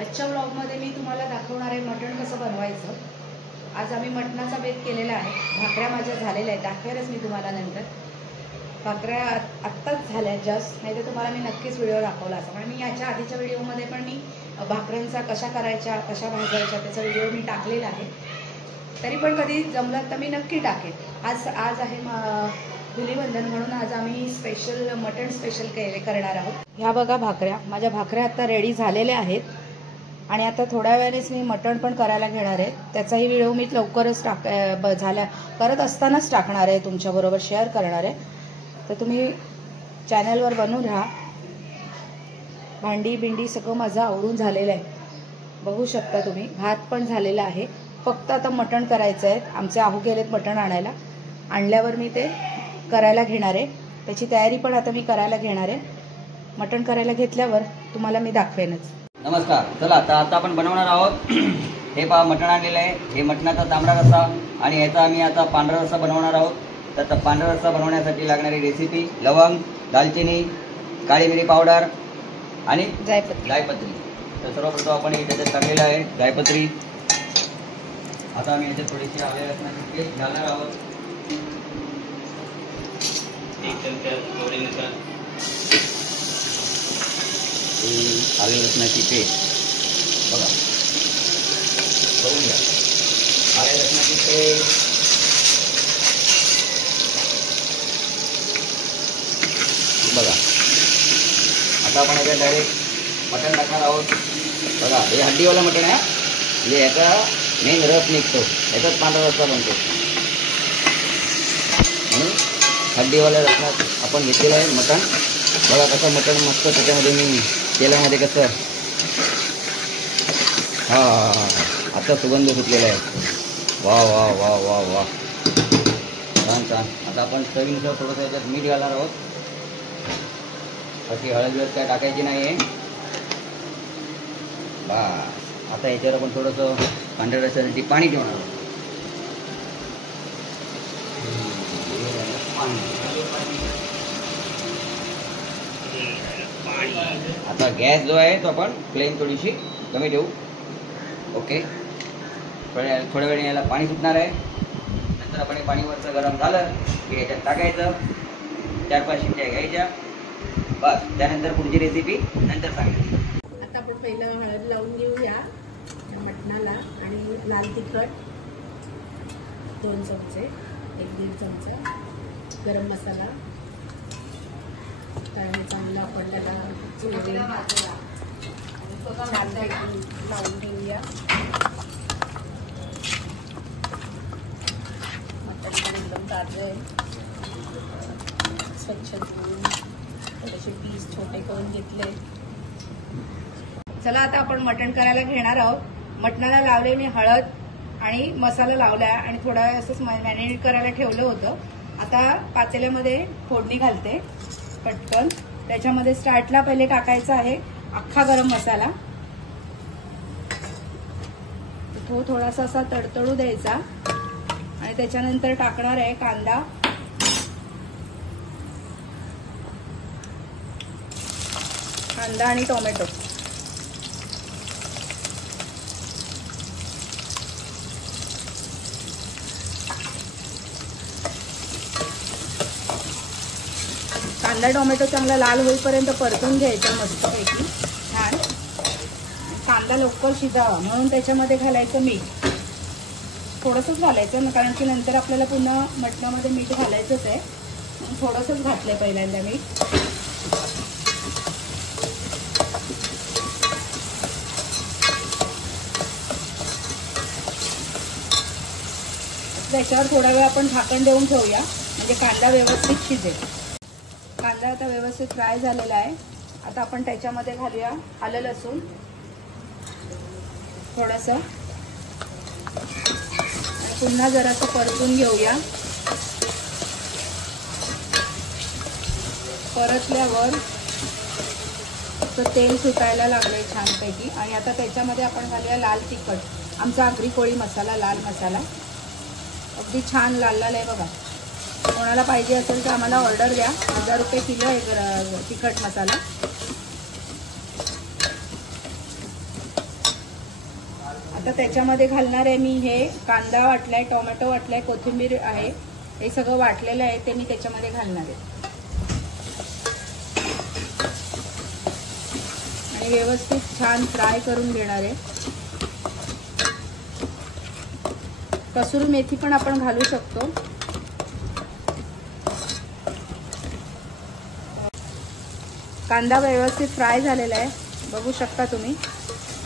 आजच्या व्लॉगमध्ये मी तुम्हाला दाखवणार आहे मटण कसं बनवायचं। आज आम्ही मटणाचा बेत केलेला आहे। भाकऱ्या माझ्या झालेल्या आहेत, दाखवेलच मी तुम्हाला नंतर। भाकऱ्या आत्ताच झाल्या जस्ट, नाही तर तुम्हाला मी नक्कीच व्हिडिओ दाखवला असता। आणि मी याच्या आधीच्या व्हिडिओमध्ये पण मी भाकऱ्यांचा कशा करायच्या कशा भाजायच्या त्याचा व्हिडिओ मी टाकलेला आहे। तरी पण कधी जमलं तर मी नक्की टाकेन। आज आहे धुलीवंदन, म्हणून आज आम्ही स्पेशल मटण स्पेशल करणार आहोत। ह्या बघा भाकऱ्या, माझ्या भाकऱ्या आता रेडी झालेल्या आहेत आणि आता थोड्या वेळेनेच मी मटण पण करायला घेणार आहे। त्याचाही व्हिडिओ मी लवकरच करत असतानाच टाकणार आहे, तुमच्याबरोबर शेअर करणार आहे। तर तुम्ही चॅनलवर बनून राहा। भांडी बिंडी सगळं माझं आवरून झालेलं आहे, बघू शकता तुम्ही। भात पण झालेला आहे, फक्त आता मटण करायचं आहे। आमचे आहू गेलेत मटण आणायला, आणल्यावर मी ते करायला घेणार आहे। त्याची तयारी पण आता मी करायला घेणार आहे। मटण करायला घेतल्यावर तुम्हाला मी दाखवेनच। नमस्कार, चला आता आपण बनवणार आहोत। हे पहा मटण आणलेलं आहे, हे मटणाचा तांबडा रस्सा आणि याचा आम्ही आता पांढरा रस्सा बनवणार आहोत। तर पांढरा रस्सा बनवण्यासाठी लागणारी रेसिपी: लवंग, दालचिनी, काळी मिरी पावडर आणि जायपत्री। तर सर्वप्रथम आपण हे त्याच्यात टाकलेलं आहे जायपत्री। आता आम्ही याच्यात थोडीशी आले लसणाची पेस्ट घालणार आहोत, 1 चमचा चवीनुसार आले लसणाची पेस्ट बघा, बघून घ्या। आले लसणाची पेस्ट बघा। आता आपण याच्यात डायरेक्ट मटण टाकणार आहोत। बघा, हे हड्डीवाला मटण आहे, म्हणजे याचा मेन रस निघतो, याचाच पांढरा रस्सा बनतो। म्हणून हड्डीवाल्या रसात आपण घेतलेलं आहे मटण। बघा कसं मटण मस्त त्याच्यामध्ये मी तेलामध्ये कसं आता सुगंध सुटलेला आहे। वा वा वा वा वा, छान छान। आता आपण चवीनुसार थोडंसं याच्यात मीठ घालणार आहोत। अशी हळद काय टाकायची नाही आहे बा। आता याच्यावर आपण थोडंसं पांढऱ्या रस्स्यासाठी पाणी ठेवणार आहोत। आता गॅस जो आहे तो आपण फ्लेम थोडीशी कमी ठेवू। ओके, थोड्या वेळाने याला पाणी सुटणार आहे। नंतर आपण हे पाणी वरचं गरम झालं की याच्यात टाकायचं, 4-5 शिट्ट्या घ्यायच्या, बस। त्यानंतर पुढची रेसिपी नंतर सांगितली। आता आपण पहिलं हळद लावून घेऊया मटणाला, आणि लाल तिखट 2 चमचे, 1-1.5 चमचा गरम मसाला, आणि चांगला आपण त्याला लावून घेऊया। मटण पण एकदम ताजं आहे, स्वच्छ धुवून थोडेसे पीस छोटे करून घेतले। चला आता आपण मटण करायला घेणार आहोत। मटणाला लावले मी हळद आणि मसाला लावलाय आणि थोडा असंच मॅरिनेट करायला ठेवलं होतं। आता पातेल्यामध्ये फोडणी घालते पटकन। त्याच्यामध्ये स्टार्टला पहिले टाकायचा आहे अख्खा गरम मसाला, तो थोडासा असा तडतडू द्यायचा, आणि त्याच्यानंतर टाकणार आहे कांदा, आणि टोमॅटो। कांदा टोमॅटो चांगला लाल होईपर्यंत परतून घ्यायचा मस्तपैकी छान। कांदा लवकर शिजावा म्हणून त्याच्यामध्ये घालायचं मीठ, थोडंसंच घालायचं ना, कारण की नंतर आपल्याला पुन्हा मटणामध्ये मीठ घालायचंच आहे, म्हणून थोडंसंच घातलंय पहिल्यांदा मीठ। त्याच्यावर थोडा वेळ आपण झाकण देऊन ठेवूया, म्हणजे कांदा व्यवस्थित शिजेल। कांदा आता व्यवस्थित फ्राय झालेला आहे। आता आपण त्याच्यामध्ये घालूया आलं लसूण थोडंसं, आणि पुन्हा जरासं परतून घेऊया। परतल्यावर तेल सुटायला लागलंय छानपैकी, आणि आता त्याच्यामध्ये आपण घालूया लाल तिखट, आमचा आगरी कोळी मसाला, लाल मसाला। अगदी छान लाल लाल आहे बघा। कोणाला पाहिजे असेल तर आम्हाला ऑर्डर द्या, 1000 रुपये किलो आहे तिखट मसाला। आता त्याच्यामध्ये घालणार आहे मी हे कांदा वाटलाय, टोमॅटो वाटलाय, कोथिंबीर आहे, हे सगळं वाटलेलं आहे ते मी त्याच्यामध्ये घालणार आहे आणि व्यवस्थित छान फ्राय करून घेणार आहे. कसुरी मेथी पण आपण घालू शकतो. कांदा व्यवस्थित फ्राय झालेला आहे, बघू शकता तुम्ही.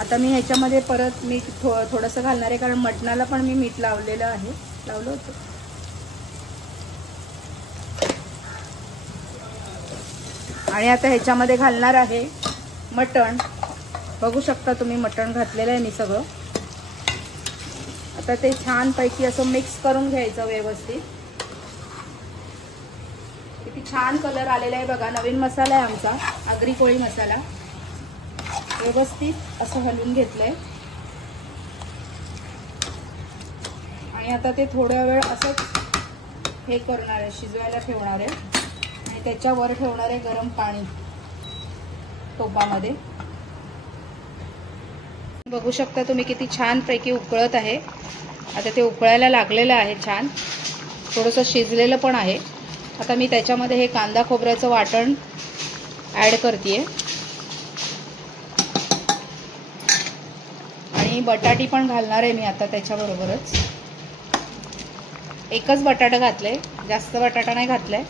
आता मी ह्याच्यामध्ये परत मीठ थोडंसं घालणार आहे, कारण मटणाला पण मी मीठ लावलं होतं. आणि आता ह्याच्यामध्ये घालणार आहे मटण. बघू शकता तुम्ही मटण घातलेलं आहे मी सगळं. आता ते छानपैकी असं मिक्स करून घ्यायचं व्यवस्थित. किती छान कलर आलेला आहे बघा. नवीन मसाला आहे आमचा, आगरी कोळी मसाला. व्यवस्थित असं हलवून घेतलंय आणि आता ते थोड्या वेळ असंच हे करणार आहे, शिजवायला ठेवणार आहे आणि त्याच्यावर ठेवणार आहे गरम पाणी टोपामध्ये. बघू शकता तुम्ही किती छान पैकी उकळत आहे. आता ते उकळायला लागलेलं आहे छान, थोडंसं शिजलेलं पण आहे. आता मी त्याच्यामध्ये हे कांदा खोबऱ्याचं वाटण ॲड करते आणि बटाटी पण घालणार आहे मी आता त्याच्याबरोबरच. एकच बटाटा घातले, जास्त बटाटा नाही घातलाय.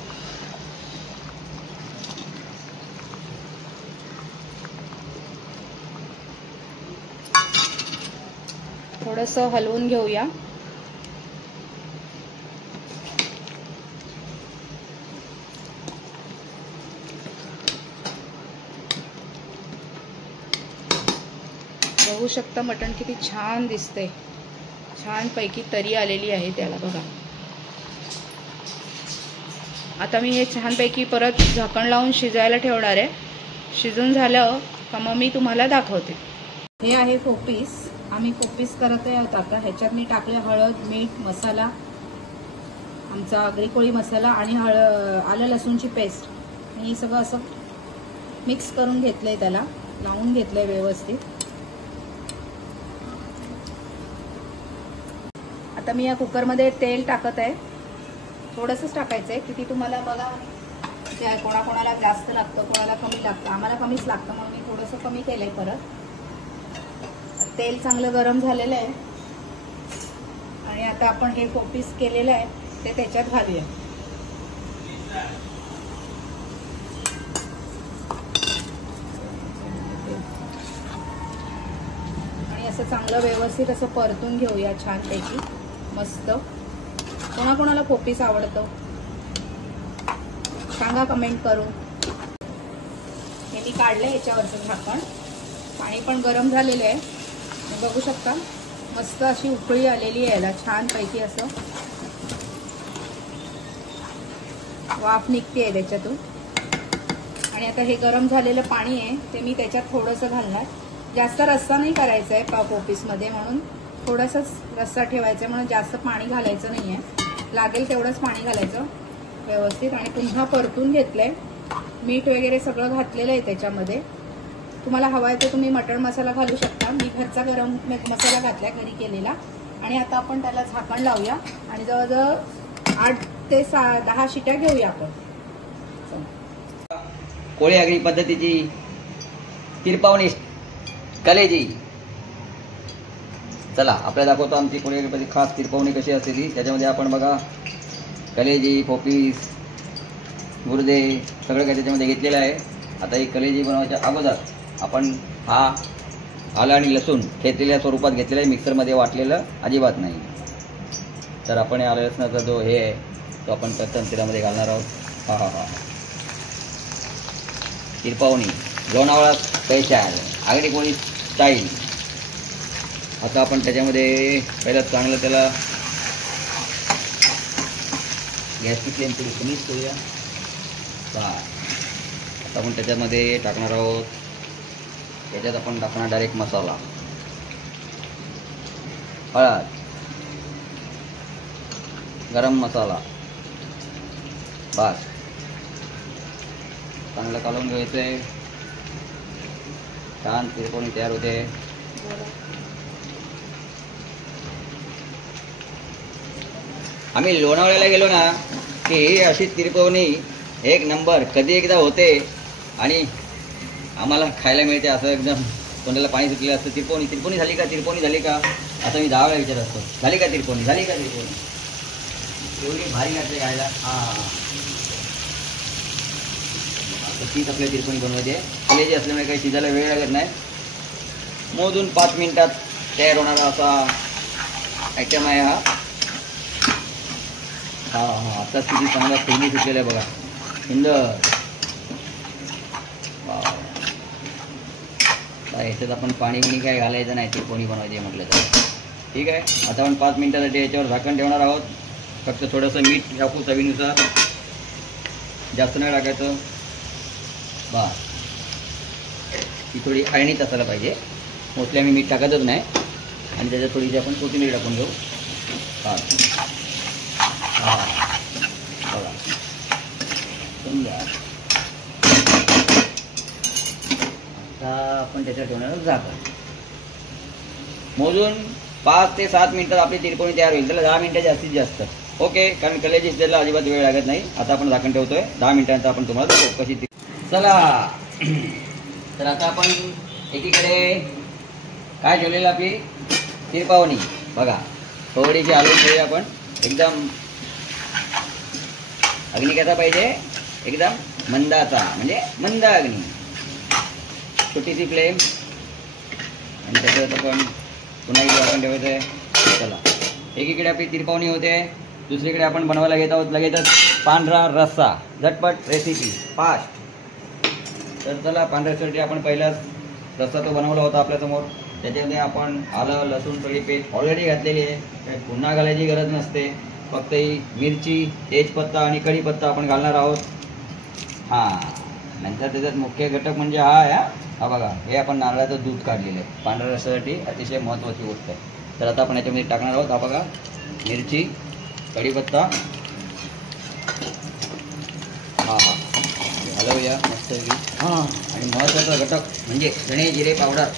थोडंसं हलवून घेऊया. बघू शकता मटण किती छान दिसते, छान पैकी तरी आलेली आहे त्याला बघा. आता मी हे छानपैकी परत झाकण लावून शिजायला ठेवणार आहे. शिजून झालं का मग मी तुम्हाला दाखवते. हे आहे पोपीस, आम्ही पोपीस करत आहोत आता. ह्याच्यात मी टाकले हळद, मीठ, मसाला, आमचा आगरी कोळी मसाला आणि आलं लसूणची पेस्ट. हे सगळं असं मिक्स करून घेतलंय, त्याला लावून घेतलंय व्यवस्थित. आता मी या कुकरमध्ये तेल टाकत आहे, थोडंसंच टाकायचं आहे. किती तुम्हाला बघा, कोणाकोणाला जास्त लागतं, कोणाला कमी लागतं. आम्हाला कमीच लागतं म्हणून मी थोडंसं कमी केलंय. परत तेल चांगलं गरम झालेलं आहे आणि आता आपण हे पोपीस केलेलं आहे ते त्याच्यात घालूया. आणि असं चांगलं व्यवस्थित असं परतून घेऊया छानपैकी मस्त. कोणाकोणाला पोपीस आवडतं सांगा कमेंट करून. हे मी काढलं याच्यावरचं झाकण, पाणी पण गरम झालेलं आहे. बघू शकता मस्त अशी उकळी आलेली आहे याला, छान पैकी असं वाफ निघते त्याच्यातून. आणि आता हे गरम झालेलं पाणी आहे ते मी त्याच्यात थोडंसं घालणार. जास्त रस्सा नाही करायचा आहे पोपीसमध्ये, म्हणून थोडासाच रस्सा ठेवायचा, म्हणून जास्त पाणी घालायचं नाही आहे. लागेल तेवढंच पाणी घालायचं व्यवस्थित. आणि पुन्हा परतून घेतलंय, मीठ वगैरे सगळं घातलेलं आहे त्याच्यामध्ये. तुम्हाला हवा आहे तर तुम्ही मटण मसाला घालू शकता. मी घरचा गरम मसाला घातलाय, घरी केलेला. आणि आता आपण त्याला झाकण लावूया आणि जवळजवळ 8 ते 10 शिट्या घेऊया आपण. कोळी आगरी पद्धतीची तिरपावणी कलेजी. चला आपल्याला दाखवतो आमची कोळी आगरी पद्धती खास तिरपावणी कशी असते ती. त्याच्यामध्ये आपण बघा कलेजी, पोपीस, गुर्दे सगळं काही त्याच्यामध्ये घेतलेलं आहे. आता ही कलेजी बनवायच्या अगोदर आपण हा आलं आणि लसूण ठेचलेल्या स्वरूपात घेतलेलं आहे, मिक्सरमध्ये वाटलेलं अजिबात नाही. तर आपण आलं लसणाचा जो हे आहे तो आपण प्रथम तेलामध्ये घालणार आहोत. हा हा हा तिरपावणी लोणावळा स्पेशल आगरी कोळी स्टाईल. आता आपण त्याच्यामध्ये पहिलं चांगलं त्याला गॅसची फ्लेम थोडी कमीच करूया. आता आपण त्याच्यामध्ये टाकणार आहोत, त्याच्यात आपण टाकणार डायरेक्ट मसाला, हळद, गरम मसाला. बस चांगलं कालवून घ्यायचं आहे. छान तिरकोणी तयार होते. आम्ही लोणावळ्याला गेलो ना की ही अशी तिरपवणी एक नंबर कधी एकदा होते आणि आम्हाला खायला मिळते. असं एकदम तोंडाला पाणी सुटलेलं असतं. तिरपवणी तिरपवणी झाली का, तिरपवणी झाली का असं मी 10 वेळा विचारत असतो. झाली का तिरपवणी, झाली का तिरपवणी. एवढी भारी लागते खायला. तीच आपल्या तिरपवणी बनवायची आहे. कलेजी असल्यामुळे काही शिजायला वेळ लागत नाही. मोजून 5 मिनिटात तयार होणारा असा आयटम आहे हा. आता किती चांगला फुगणी सुटलेला आहे बघा. सुंदर. ह्याच्यात आपण पाणी बिणी काय घालायचं नाही तिरपवणी बनवायची म्हटलं तर. ठीक आहे. आता आपण 5 मिनिटासाठी याच्यावर झाकण ठेवणार आहोत. फक्त थोडंसं मीठ टाकू चवीनुसार, जास्त नाही टाकायचं. बस ही थोडी अळणीच असायला पाहिजे. मोस्टली आम्ही मीठ टाकतच नाही. आणि त्याच्यात थोडीशी आपण कोथिंबीर टाकून घेऊ. बघा समजा आता आपण त्याच्यात ठेवणार झाकण. मोजून 5 ते 7 मिनिटात आपली तिरपवणी तयार होईल. त्याला 10 मिनिटं जास्तीत जास्त. ओके, कारण कलेजी शिजायला अजिबात वेळ लागत नाही. आता आपण झाकण ठेवतोय. 10 मिनिटांचा आपण तुम्हाला दाखवू कशी. चला तर आता आपण एकीकडे काय ठेवलेलं आपली तिरपवणी बघा. थोडीशी हलवून ठेवूया आपण. एकदम अग्नी कसा पाहिजे, एकदम मंदाचा, म्हणजे मंद अग्नी, छोटीशी फ्लेम. आणि त्याच्यात आपण पुन्हा एकदा आपण ठेवायचं आहे. चला एकीकडे आपली तिरपवणी होते, दुसरीकडे आपण बनवायला घेत आहोत लगेचच पांढरा रस्सा. झटपट रेसिपी, फास्ट. तर चला पांढऱ्या रस्स्यासाठी आपण पहिलाच रस्सा तो बनवला होता आपल्यासमोर. त्याच्यामध्ये आपण आलं लसूण सगळी पेस्ट ऑलरेडी घातलेली आहे. काही पुन्हा घालायची गरज नसते. फक्त ही मिरची, तेजपत्ता आणि कढीपत्ता आपण घालणार आहोत. नंतर त्याच्यात मुख्य घटक म्हणजे हा बघा, हे आपण नारळाचं दूध काढलेलं आहे. पांढऱ्या रस्स्यासाठी अतिशय महत्त्वाची गोष्ट आहे. तर आता आपण याच्यामध्ये टाकणार आहोत. हा बघा, मिरची, कढीपत्ता. हलवूया मस्त. आणि महत्त्वाचा घटक म्हणजे धणे जिरे पावडर.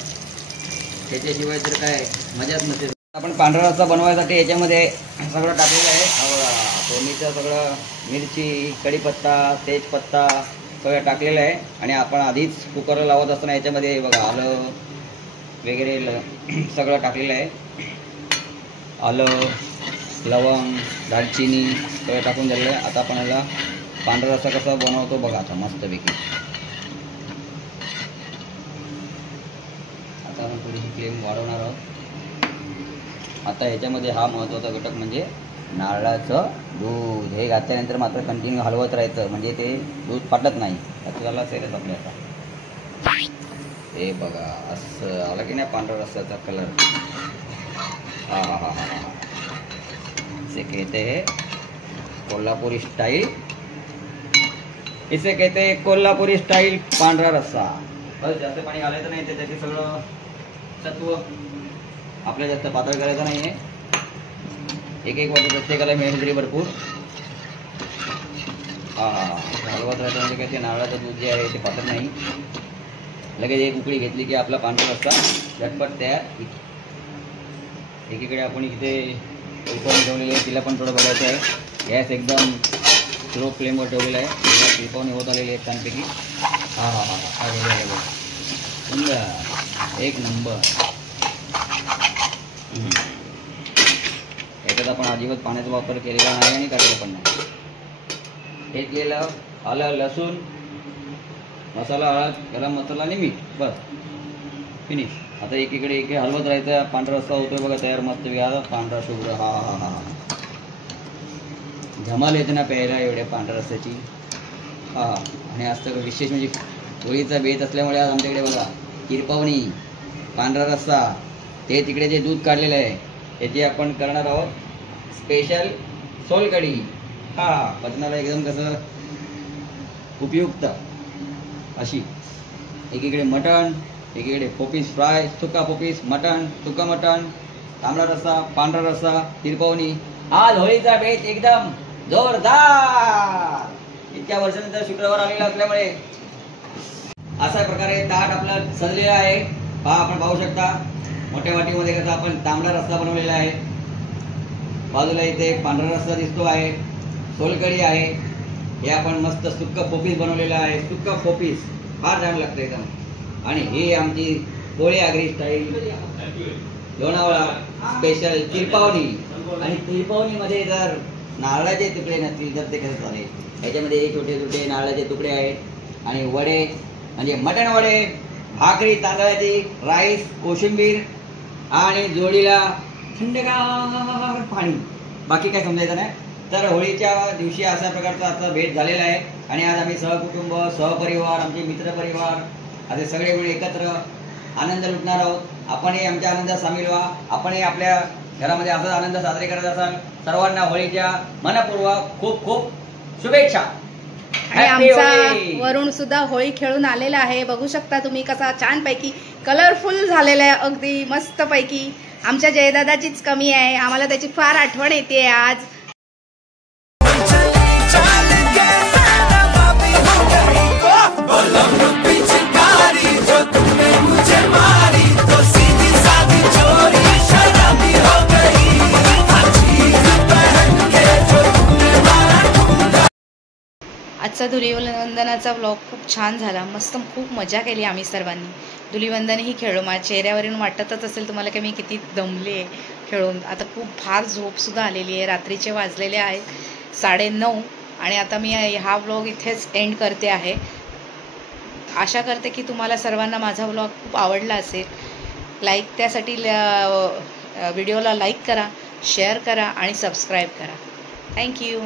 त्याच्याशिवाय तर काय मजाच नसते. आपण पांढरा रस्सा बनवायसाठी याच्यामध्ये सगळं टाकलेलं आहे. फोडणीचं सगळं मिरची, कढीपत्ता, तेजपत्ता सगळं टाकलेलं आहे. आणि आपण आधीच कुकरला लावत असताना याच्यामध्ये बघा आलं वगैरे सगळं टाकलेलं आहे. आलं, लवंग, दालचिनी सगळं टाकून झालेलं आहे. आता आपण याला पांढरा रस्सा कसा बनवतो बघा आता मस्तपैकी. आता आपण थोडीशी फ्लेम वाढवणार आहोत. आता ह्याच्यामध्ये हा महत्त्वाचा घटक म्हणजे नारळाचं दूध. हे घातल्यानंतर मात्र कंटिन्यू हलवत राहायचं, म्हणजे ते दूध फाटत नाही. त्याला सेरच आपल्या आता हे बघा असं आलं की नाही पांढरा रस्स्याचा कलर. इसे कहते हैं कोल्हापुरी स्टाईल. इसे कहते हैं कोल्हापुरी स्टाईल पांढरा रस्सा. बस जास्त पाणी घालायचं नाही. त्याचे सगळं तत्व आपल्याला जास्त पातळ करायचं नाही आहे. एक वाटी प्रत्येकाला मिळेल तरी भरपूर. हलवत राहायचं म्हणजे काय, ते नारळाचं दूध जे आहे ते पातळ नाही. लगेच एक उकळी घेतली की आपला पांढरा रस्सा झटपट तयार. एकीकडे आपण इथे तिरपवणी ठेवलेली आहे, तिला पण थोडं बघायचं आहे. गॅस एकदम स्लो फ्लेमवर ठेवलेला आहे. तिरपवणी होत आलेली आहे छानपैकी. सुंदर, एक नंबर. याच्यात आपण अजिबात पाण्याचा वापर केलेला नाही आणि करायला पण नाही. हे केलं आलं लसूण, मसाला, हळद, गरम मसाला आणि मीठ, बस फिनिश. आता एकीकडे एक हलवत राहायचं. पांढरा रस्सा होतोय बघा तयार मस्त. पांढरा शुभ्र. धमाल येते ना प्यायला एवढ्या पांढऱ्या रस्स्याची. आणि आज तर विशेष म्हणजे होळीचा बेत असल्यामुळे आज आमच्याकडे बघा तिरपवणी, पांढरा रस्सा, ते तिकडे जे दूध काढलेलं आहे त्याची आपण करणार आहोत स्पेशल सोलकढी. पचनाला एकदम कसं उपयुक्त अशी. एकीकडे मटण, एकीकडे पोपीस फ्राय, सुका पोपीस, मटण, सुका मटण, तांबडा रस्सा, पांढरा रस्सा, तिरपवणी. आज होळीचा बेत एकदम जोरदार. इतक्या वर्षानंतर शुक्रवार आलेला असल्यामुळे अशा प्रकारे ताट आपलं सजलेलं आहे. आपण पाहू शकता मोठ्या वाटीमध्ये कसं आपण तांबडा रस्सा बनवलेला आहे. बाजूला इथे पांढरा रस्सा दिसतो आहे, सोलकढी आहे, हे आपण मस्त सुक्का पोपीस बनवलेलं आहे. सुक्का पोपीस फार छान लागतं एकदम. आणि ही आमची पोळी आगरी स्टाईल लोणावळा स्पेशल तिरपावणी. आणि तिरपावणीमध्ये जर नारळाचे तुकडे नसतील तर ते कसं चालेल. ह्याच्यामध्ये हे छोटे छोटे नारळाचे तुकडे आहेत आणि वडे म्हणजे मटण वडे, भाकरी तांदळाची, राईस, कोशिंबीर आणि जोडीला थंडगार पाणी. बाकी काय समजायचं नाही. तर होळीच्या दिवशी अशा प्रकारचा आजचा भेट झालेला आहे. आणि आज आम्ही सहकुटुंब, सहपरिवार, आमचे मित्रपरिवार असे सगळे मिळून एकत्र आनंद लुटणार आहोत. आपणही आमच्या आनंदात सामील व्हा. आपणही आपल्या घरामध्ये असाच आनंद साजरे करत असाल. सर्वांना होळीच्या मनपूर्वक खूप खूप शुभेच्छा. आणि आमचा वरुण सुद्धा होळी खेळून आलेला आहे. बघू शकता तुम्ही कसा छानपैकी कलरफुल झालेला आहे, अगदी मस्त पैकी. आमच्या जयदादाचीच कमी आहे, आम्हाला त्याची फार आठवण येते आज. आजचा धुलिवंदनाचा व्लॉग खूप छान झाला. मस्त खूप मजा केली आम्ही सर्वांनी. धुलिवंदनही खेळलो. माझ्या चेहऱ्यावरून वाटतच असेल तुम्हाला की मी किती दमले खेळून. आता खूप फार झोपसुद्धा आलेली आहे. रात्रीचे वाजलेले आहेत 9:30 आणि आता मी हा व्लॉग इथेच एंड करते आहे. आशा करते की तुम्हाला सर्वांना माझा व्लॉग खूप आवडला असेल. त्यासाठी व्हिडिओला लाईक करा, शेअर करा आणि सबस्क्राईब करा. थँक्यू.